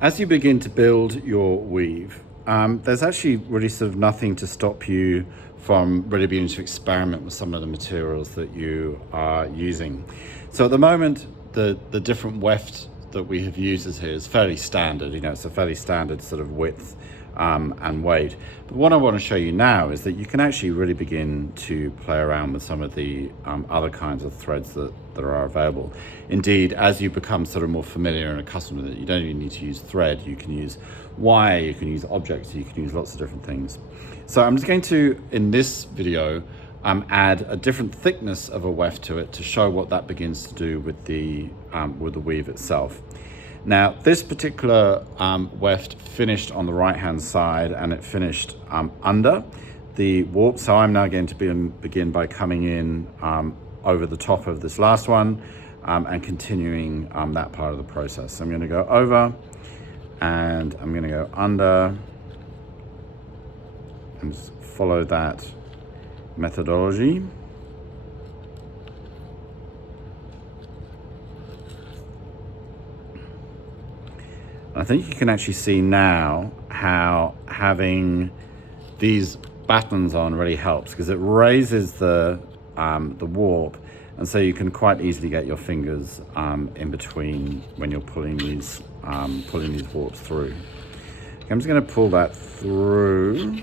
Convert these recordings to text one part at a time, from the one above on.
As you begin to build your weave, there's actually really sort of nothing to stop you from really beginning to experiment with some of the materials that you are using. So at the moment, the different weft that we have used here is fairly standard. You know, it's a fairly standard sort of width and weight. But what I want to show you now is that you can actually really begin to play around with some of the other kinds of threads that are available. Indeed, as you become sort of more familiar and accustomed with it, you don't even need to use thread. You can use wire, you can use objects, you can use lots of different things. So I'm just going to, in this video, add a different thickness of a weft to it to show what that begins to do with the weave itself. Now, this particular weft finished on the right-hand side, and it finished under the warp. So I'm now going to begin by coming in over the top of this last one and continuing that part of the process. So I'm going to go over, and I'm going to go under, and just follow that methodology. I think you can actually see now how having these battens on really helps, because it raises the warp, and so you can quite easily get your fingers in between when you're pulling these warps through. Okay, I'm just going to pull that through,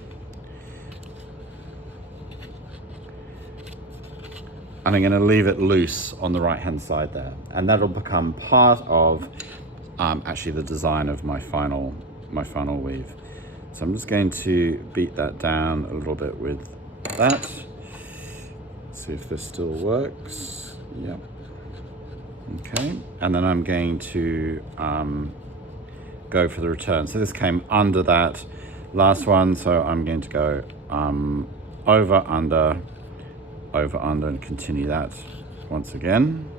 and I'm going to leave it loose on the right hand side there, and that'll become part of actually the design of my final weave. So I'm just going to beat that down a little bit with that. See if this still works. Yep. Okay, and then I'm going to go for the return. So this came under that last one, so I'm going to go over, under, and continue that once again.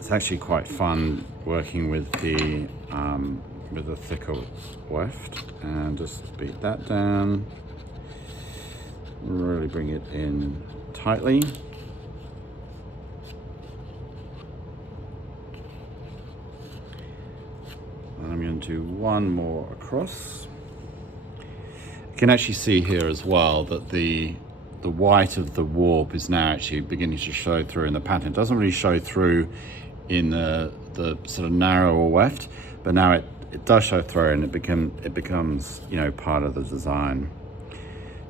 It's actually quite fun working with the thicker weft, and just beat that down, really bring it in tightly. And I'm going to do one more across. You can actually see here as well that the white of the warp is now actually beginning to show through in the pattern. It doesn't really show through in the sort of narrower weft, but now it does show through, and it becomes, you know, part of the design.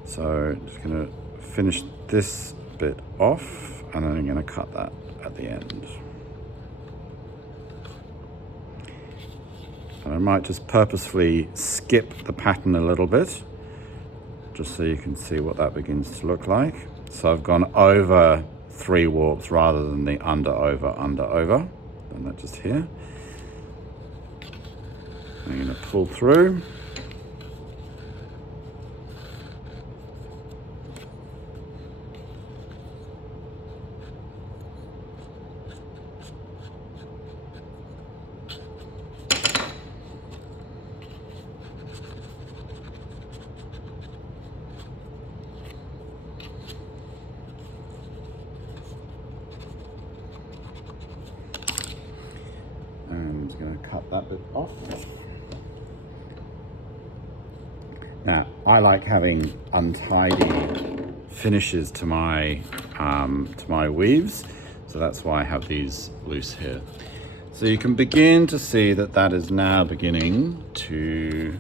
So just going to finish this bit off, and then I'm going to cut that at the end. And I might just purposefully skip the pattern a little bit, just so you can see what that begins to look like. So I've gone over 3 warps rather than the under, over, and that just here. I'm going to pull through. I'm just going to cut that bit off. Now, I like having untidy finishes to my weaves, so that's why I have these loose here. So you can begin to see that that is now beginning to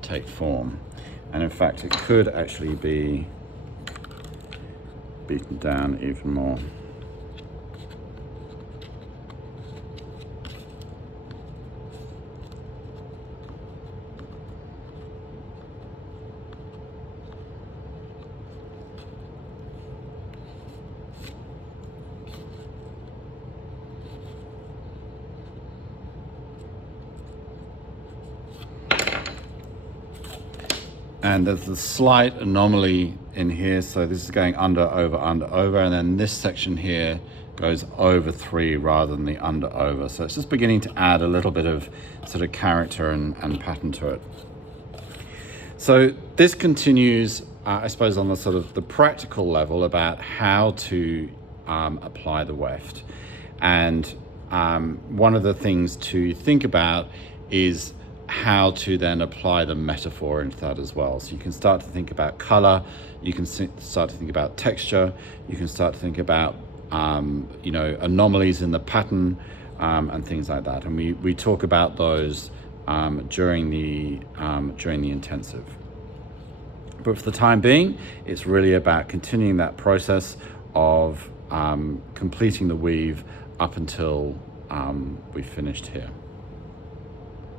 take form, and in fact it could actually be beaten down even more. And there's a slight anomaly in here. So this is going under, over, and then this section here goes over 3 rather than the under, over. So it's just beginning to add a little bit of sort of character and pattern to it. So this continues, I suppose, on the sort of the practical level about how to apply the weft. And one of the things to think about is how to then apply the metaphor into that as well. So you can start to think about color, you can start to think about texture, you can start to think about anomalies in the pattern and things like that. And we talk about those during the intensive. But for the time being, it's really about continuing that process of completing the weave up until we've finished here.